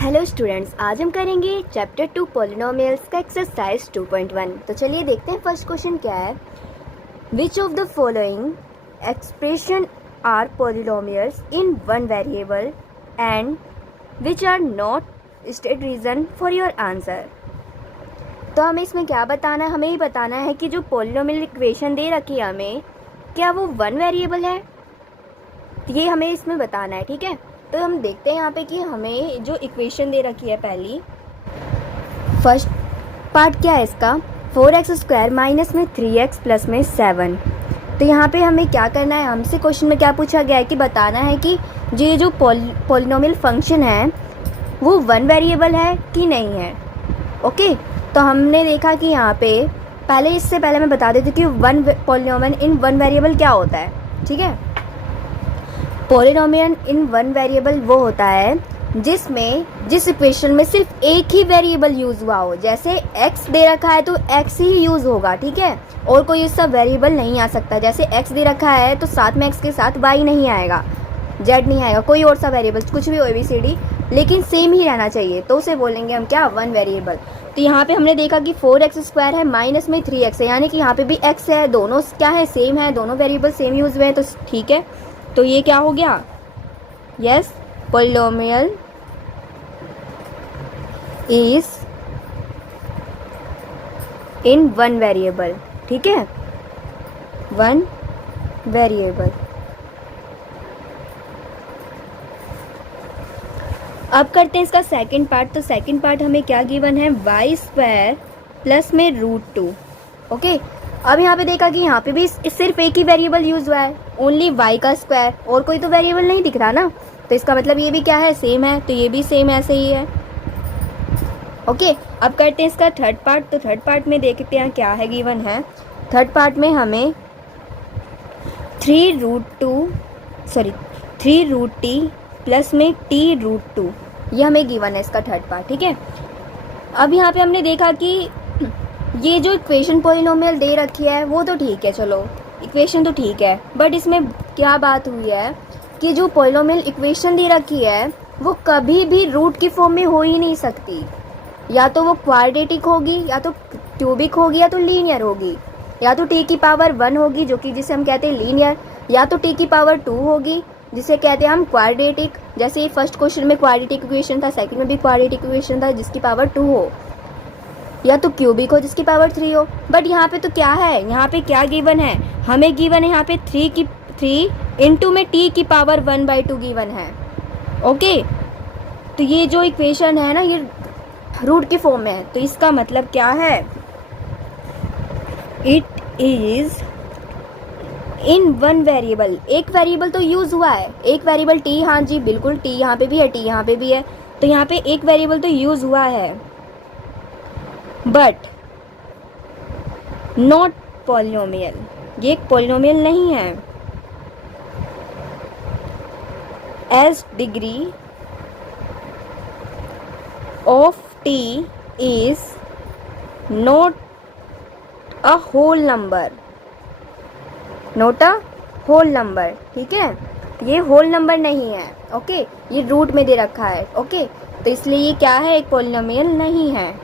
Hello students, आज हम करेंगे चैप्टर 2 पॉलिनोमियल्स का एक्सरसाइज 2.1। तो चलिए देखते हैं फर्स्ट क्वेश्चन क्या है। Which of the following expression are polynomials in one variable and which are not state reason for your answer. तो हमें इसमें क्या बताना है, हमें ही बताना है कि जो पॉलिनोमियल इक्वेशन दे रखी है हमें, क्या वो वन वेरिएबल है, ये हमें इसमें बताना है। ठीक है, तो हम देखते हैं यहाँ पे कि हमें जो इक्वेशन दे रखी है पहली, फर्स्ट पार्ट क्या है इसका, 4x² माइनस में 3x प्लस में 7। तो यहाँ पे हमें क्या करना है, हमसे क्वेश्चन में क्या पूछा गया है कि बताना है कि ये जो पॉलिनोमियल फंक्शन है वो वन वेरिएबल है कि नहीं है। ओके, तो हमने देखा कि यहाँ पे पहले, इससे पहले मैं बता देती हूँ कि वन पॉलिनोमियल इन वन वेरिएबल क्या होता है। ठीक है, पॉलिनोमियल इन वन वेरिएबल वो होता है जिस इक्वेशन में सिर्फ एक ही वेरिएबल यूज हुआ हो। जैसे x दे रखा है तो x ही यूज होगा, ठीक है, और कोई इसका वेरिएबल नहीं आ सकता। जैसे x दे रखा है तो साथ में x के साथ y नहीं आएगा, z नहीं आएगा, कोई और सा वेरिएबल कुछ भी हो ABCD, लेकिन सेम ही रहना चाहिए, तो उसे बोलेंगे हम क्या, वन वेरिएबल। तो यहाँ पे हमने देखा कि 4x² है माइनस में 3x है, यानी कि यहाँ पे भी x है, दोनों क्या है, सेम है, दोनों वेरिएबल सेम यूज हुए हैं, तो ठीक है। तो ये क्या हो गया, yes, polynomial is in one variable. ठीक है, वन वेरिएबल। अब करते हैं इसका सेकंड पार्ट। तो सेकंड पार्ट हमें क्या गिवन है, y² प्लस में √2। ओके, अब यहाँ पे देखा कि यहाँ पे भी सिर्फ एक ही वेरिएबल यूज हुआ है, ओनली y का स्क्वायर, और कोई तो वेरिएबल नहीं दिख रहा ना, तो इसका मतलब ये भी क्या है, सेम है, तो ये भी सेम ऐसे ही है। ओके, अब करते हैं इसका थर्ड पार्ट। तो थर्ड पार्ट में देखते हैं क्या है गिवन है। थर्ड पार्ट में हमें 3√t प्लस में t√2, ये हमें गिवन है इसका थर्ड पार्ट। ठीक है, अब यहाँ पे हमने देखा कि ये जो इक्वेशन पॉलिनोमियल दे रखी है वो तो ठीक है, चलो इक्वेशन तो ठीक है, बट इसमें क्या बात हुई है कि जो पॉलिनोमियल इक्वेशन दे रखी है वो कभी भी रूट की फॉर्म में हो ही नहीं सकती। या तो वो क्वाड्रेटिक होगी, या तो क्यूबिक होगी, या तो लीनियर होगी, या तो t की पावर 1 होगी जो कि जिसे हम कहते हैं लीनियर, या तो t की पावर 2 होगी जिसे कहते हैं हम क्वाड्रेटिक। जैसे फर्स्ट क्वेश्चन में क्वाड्रेटिक इक्वेशन था, सेकंड में भी क्वाड्रेटिक इक्वेशन था जिसकी पावर 2 हो, या तो क्यूबिक हो जिसकी पावर 3 हो। बट यहाँ पे तो क्या है, यहाँ पे क्या गिवन है, हमें गिवन है यहाँ पे 3 इंटू में t की पावर 1/2 गिवन है। ओके, तो ये जो इक्वेशन है ना, ये रूट की फॉर्म में है, तो इसका मतलब क्या है, it is in one variable. एक वेरिएबल तो यूज हुआ है, एक वेरिएबल t, हाँ जी बिल्कुल, t यहाँ पे भी है, t यहाँ पे भी है, तो यहाँ पे एक वेरिएबल तो यूज हुआ है, बट नॉट पॉलिनोमियल, ये एक पॉलिनोमियल नहीं है। As degree of t is not a whole number, not a whole number. ठीक है, ये होल नंबर नहीं है। ओके, ये रूट में दे रखा है। ओके, तो इसलिए ये क्या है, एक पॉलिनोमियल नहीं है।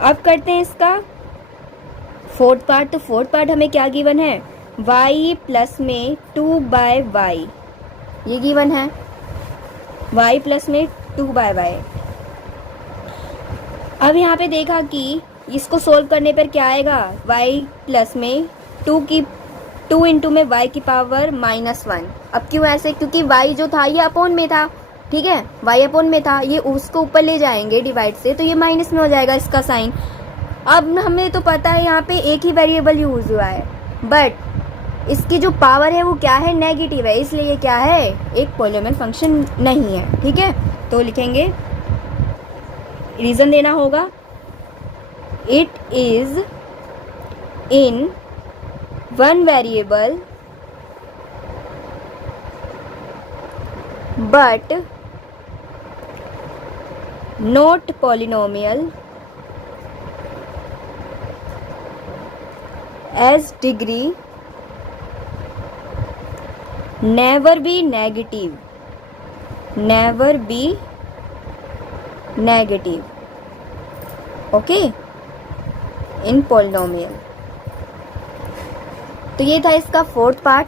अब करते हैं इसका फोर्थ पार्ट। तो फोर्थ पार्ट हमें क्या गिवन है, y प्लस में 2/y, ये गिवन है, y प्लस में 2/y। अब यहाँ पे देखा कि इसको सोल्व करने पर क्या आएगा, y प्लस में 2 इंटू में y की पावर -1। अब क्यों ऐसे, क्योंकि y जो था ये अपोन में था, ठीक है, y अपोन में था, ये उसको ऊपर ले जाएंगे डिवाइड से, तो ये माइनस में हो जाएगा इसका साइन। अब हमें तो पता है यहाँ पे एक ही वेरिएबल यूज हुआ है, बट इसकी जो पावर है वो क्या है, नेगेटिव है, इसलिए ये क्या है, एक पॉलिनोमियल फंक्शन नहीं है। ठीक है, तो लिखेंगे, रीज़न देना होगा, it is in one variable but not polynomial as degree never be negative, never be negative, okay, in polynomial. तो ये था इसका फोर्थ पार्ट।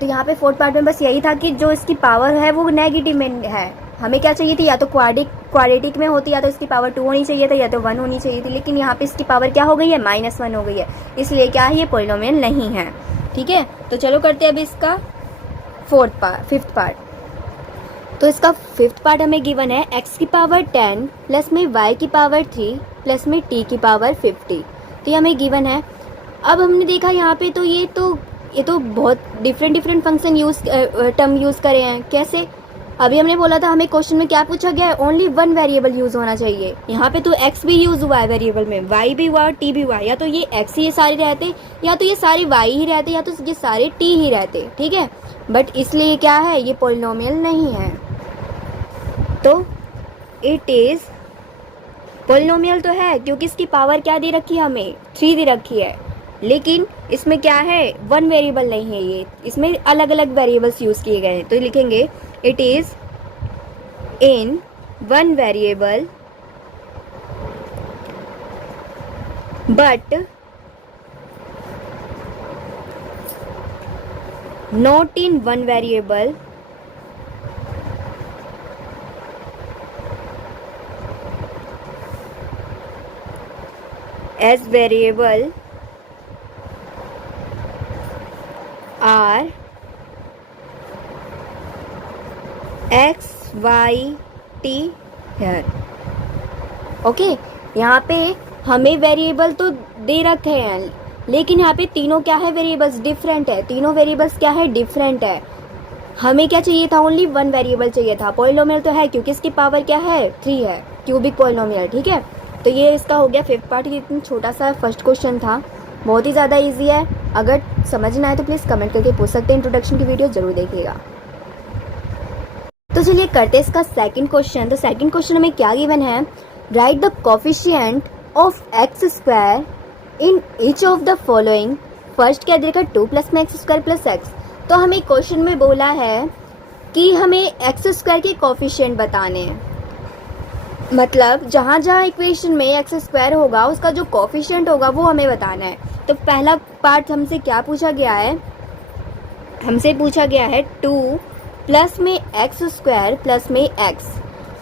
तो यहाँ पे फोर्थ पार्ट में बस यही था कि जो इसकी पावर है वो नेगेटिव में है। हमें क्या चाहिए थी, या तो क्वाड्रेटिक में होती, या तो इसकी पावर 2 होनी चाहिए था, या तो 1 होनी चाहिए थी, लेकिन यहाँ पे इसकी पावर क्या हो गई है, -1 हो गई है, इसलिए क्या है, ये पॉलिनोमियल नहीं है। ठीक है, तो चलो करते हैं अभी इसका फिफ्थ पार्ट। तो इसका फिफ्थ पार्ट हमें गिवन है x की पावर 10 प्लस में y की पावर 3 प्लस में t की पावर 50। तो ये हमें गिवन है। अब हमने देखा यहाँ पे तो ये तो बहुत डिफरेंट फंक्शन टर्म यूज़ करे हैं। कैसे, अभी हमने बोला था हमें क्वेश्चन में क्या पूछा गया है, ओनली 1 वेरिएबल यूज़ होना चाहिए। यहाँ पे तो x भी यूज़ हुआ है वेरिएबल में, y भी हुआ और t भी हुआ, या तो ये x ही ये सारे रहते, या तो ये सारे y ही रहते, या तो ये सारे t ही रहते। ठीक है, बट इसलिए क्या है, ये पॉलिनोमियल नहीं है। तो इट इज़ पॉलिनोमियल तो है क्योंकि इसकी पावर क्या दे रखी है, हमें 3 दे रखी है, लेकिन इसमें क्या है, 1 वेरिएबल नहीं है, ये इसमें अलग अलग वेरिएबल्स यूज़ किए गए हैं। तो लिखेंगे it is in 1 variable but not in 1 variable as variable are x, y, t here। Okay, यहाँ पे हमें वेरिएबल तो दे रखे हैं, लेकिन यहाँ पे तीनों क्या है, वेरिएबल्स डिफरेंट है। तीनों वेरिएबल्स क्या है, डिफरेंट है। हमें क्या चाहिए था, ओनली 1 वेरिएबल चाहिए था। पॉलिनोमियल तो है क्योंकि इसकी पावर क्या है, 3 है, क्यूबिक पॉलिनोमियल। ठीक है, तो ये इसका हो गया फिफ्थ पार्ट। ये इतना छोटा सा फर्स्ट क्वेश्चन था, बहुत ही ज़्यादा इजी है। अगर समझ ना आए तो प्लीज़ कमेंट करके पूछ सकते हैं। इंट्रोडक्शन की वीडियो जरूर देखिएगा। तो चलिए करते हैं इसका सेकंड क्वेश्चन। तो सेकंड क्वेश्चन में क्या गिवन है, right the coefficient of x square in each of the following. First क्या देखा, 2 प्लस में एक्स स्क्वायर प्लस एक्स। तो हमें क्वेश्चन में बोला है कि हमें एक्स स्क्वायर के कोफिशिएंट बताने हैं, मतलब जहाँ जहाँ इक्वेशन में एक्स स्क्वायर होगा उसका जो कोफिशिएंट होगा वो हमें बताना है। तो पहला पार्ट हमसे क्या पूछा गया है, हमसे पूछा गया है 2 प्लस में एक्स स्क्वायर प्लस में एक्स।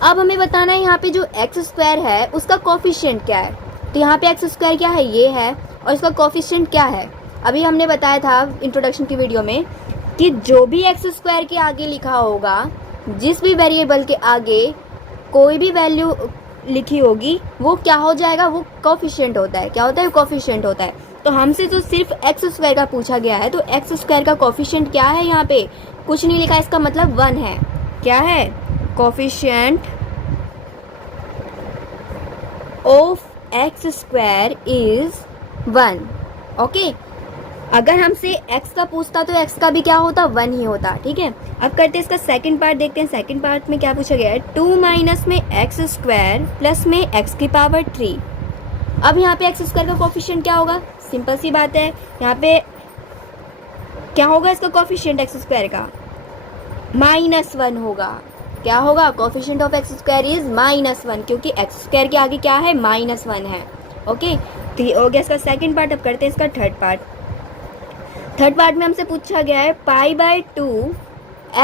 अब हमें बताना है यहाँ पे जो एक्स स्क्वायर है उसका कोफिशिएंट क्या है। तो यहाँ पे एक्स स्क्वायर क्या है, ये है, और इसका कोफिशिएंट क्या है। अभी हमने बताया था इंट्रोडक्शन की वीडियो में कि जो भी एक्स स्क्वायर के आगे लिखा होगा, जिस भी वेरिएबल के आगे कोई भी वैल्यू लिखी होगी वो क्या हो जाएगा, वो कोफिशिएंट होता है। क्या होता है, कोफिशिएंट होता है। तो हमसे तो सिर्फ एक्स स्क्वायर का पूछा गया है, तो एक्स स्क्वायर का कोफिशिएंट क्या है, यहाँ पे कुछ नहीं लिखा है, इसका मतलब 1 है। क्या है, coefficient of x square is 1। Okay, अगर हमसे x का पूछता तो x का भी क्या होता, 1 ही होता। ठीक है, अब करते हैं इसका सेकंड पार्ट, देखते हैं सेकंड पार्ट में क्या पूछा गया है, 2 माइनस में एक्स स्क्वायर प्लस में x की पावर 3। अब यहाँ पे एक्स स्क्वायर का कोफिशिएंट क्या होगा, सिंपल सी बात है, यहाँ पे क्या होगा इसका कोफिशिएंट एक्स स्क्वायर का, -1 होगा। क्या होगा, coefficient of x square is -1, क्योंकि एक्स स्क्वायर के आगे क्या है, -1 है। ओके, तो ये हो गया इसका सेकंड पार्ट। अब करते हैं इसका थर्ड पार्ट। थर्ड पार्ट में हमसे पूछा गया है π/2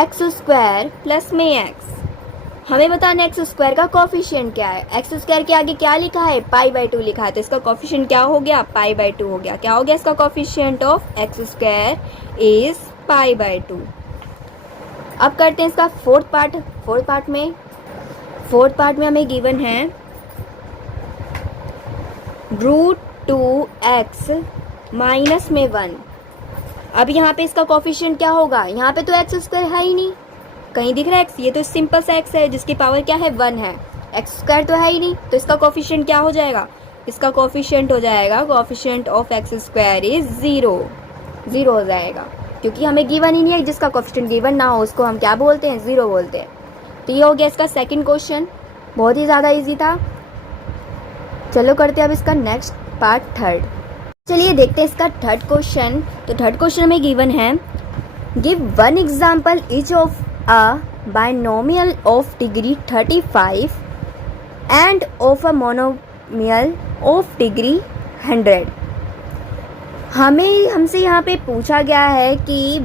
एक्स स्क्वायर प्लस में एक्स। हमें बताना एक्स स्क्वायर का कोफिशिएंट क्या है। एक्स स्क्वायर के आगे क्या लिखा है, π/2 लिखा है, तो इसका कोफिशिएंट क्या हो गया, π/2 हो गया। क्या हो गया इसका coefficient of x square is π/2। अब करते हैं इसका फोर्थ पार्ट। फोर्थ पार्ट में हमें गिवन है √2x माइनस में 1। अब यहाँ पे इसका कोफिशिएंट क्या होगा, यहाँ पे तो एक्स स्क्वायर है ही नहीं, कहीं दिख रहा है एक्स, ये तो सिंपल सा एक्स है जिसकी पावर क्या है, 1 है। एक्स स्क्वायर तो है ही नहीं, तो इसका कोफिशिएंट क्या हो जाएगा, इसका कोफिशिएंट हो जाएगा, coefficient of x square is 0 हो जाएगा, क्योंकि हमें गिवन ही नहीं है। जिसका कोफिशिएंट गिवन ना हो उसको हम क्या बोलते हैं, 0 बोलते हैं। तो ये हो गया इसका सेकंड क्वेश्चन, बहुत ही ज़्यादा इजी था। चलो करते हैं अब इसका नेक्स्ट पार्ट, थर्ड। चलिए देखते हैं इसका थर्ड क्वेश्चन। तो थर्ड क्वेश्चन में गिवन है, give 1 example each of a binomial of degree 35 end of a monomial of degree 100। हमसे यहाँ पे पूछा गया है कि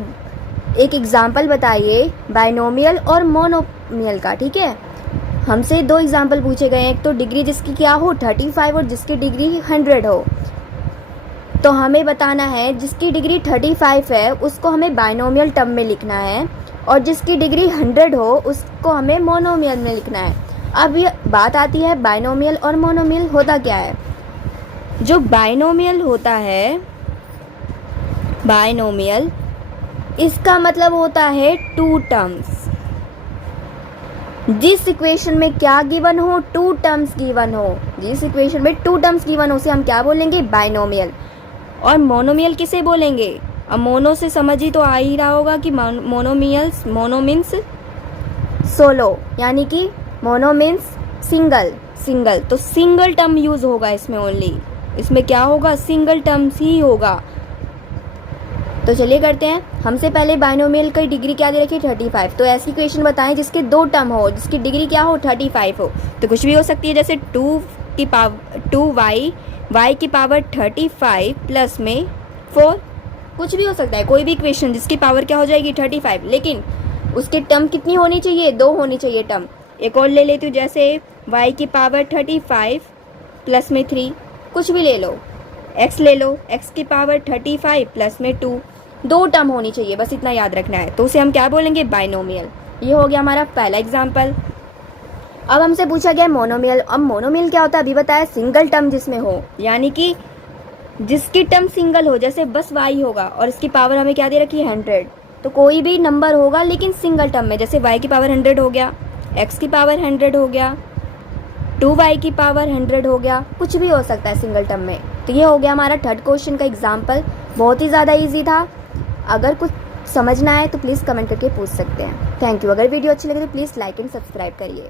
एक एग्जाम्पल बताइए बाइनोमियल और मोनोमियल का, ठीक है। हमसे दो एग्जाम्पल पूछे गए हैं, एक तो डिग्री जिसकी क्या हो 35 और जिसकी डिग्री 100 हो। तो हमें बताना है जिसकी डिग्री 35 है उसको हमें बाइनोमियल टर्म में लिखना है, और जिसकी डिग्री 100 हो उसको हमें मोनोमियल में लिखना है। अब ये बात आती है बाइनोमियल और मोनोमियल होता क्या है। जो बाइनोमियल होता है, बाइनोमियल इसका मतलब होता है टू टर्म्स। जिस इक्वेशन में क्या गिवन हो, टू टर्म्स गिवन हो, जिस इक्वेशन में टू टर्म्स गिवन हो उसे हम क्या बोलेंगे, बाइनोमियल। और मोनोमियल किसे बोलेंगे, अब मोनो से समझ ही तो आ ही रहा होगा कि मोनो मीन्स सोलो, यानी कि मोनो मीन्स सिंगल। तो सिंगल टर्म यूज होगा इसमें, ओनली इसमें क्या होगा, सिंगल टर्म्स ही होगा। तो चलिए करते हैं। हमसे पहले बाइनोमियल की डिग्री क्या दे रखी है 35। तो ऐसी इक्वेशन बताएं जिसके दो टर्म हो, जिसकी डिग्री क्या हो 35 हो। तो कुछ भी हो सकती है, जैसे 2y की पावर 35 प्लस में 4, कुछ भी हो सकता है। कोई भी इक्वेशन जिसकी पावर क्या हो जाएगी 35, लेकिन उसकी टर्म कितनी होनी चाहिए, 2 होनी चाहिए टर्म। एक और ले लेती हूँ, जैसे y की पावर 35 प्लस में 3, कुछ भी ले लो। x ले लो, x की पावर 35 प्लस में 2, 2 टर्म होनी चाहिए, बस इतना याद रखना है। तो उसे हम क्या बोलेंगे, बाइनोमियल। ये हो गया हमारा पहला एग्जाम्पल। अब हमसे पूछा गया मोनोमियल। अब मोनोमियल क्या होता है, अभी बताया, सिंगल टर्म जिसमें हो, यानी कि जिसकी टर्म सिंगल हो, जैसे बस y होगा और इसकी पावर हमें क्या दे रखी है 100। तो कोई भी नंबर होगा लेकिन सिंगल टर्म में, जैसे y की पावर 100 हो गया, x की पावर 100 हो गया, 2y की पावर 100 हो गया, कुछ भी हो सकता है सिंगल टर्म में। तो ये हो गया हमारा थर्ड क्वेश्चन का एग्जाम्पल। बहुत ही ज़्यादा ईजी था। अगर कुछ समझना है तो प्लीज़ कमेंट करके पूछ सकते हैं। Thank you. अगर वीडियो अच्छी लगे तो प्लीज़ लाइक एंड सब्सक्राइब करिए।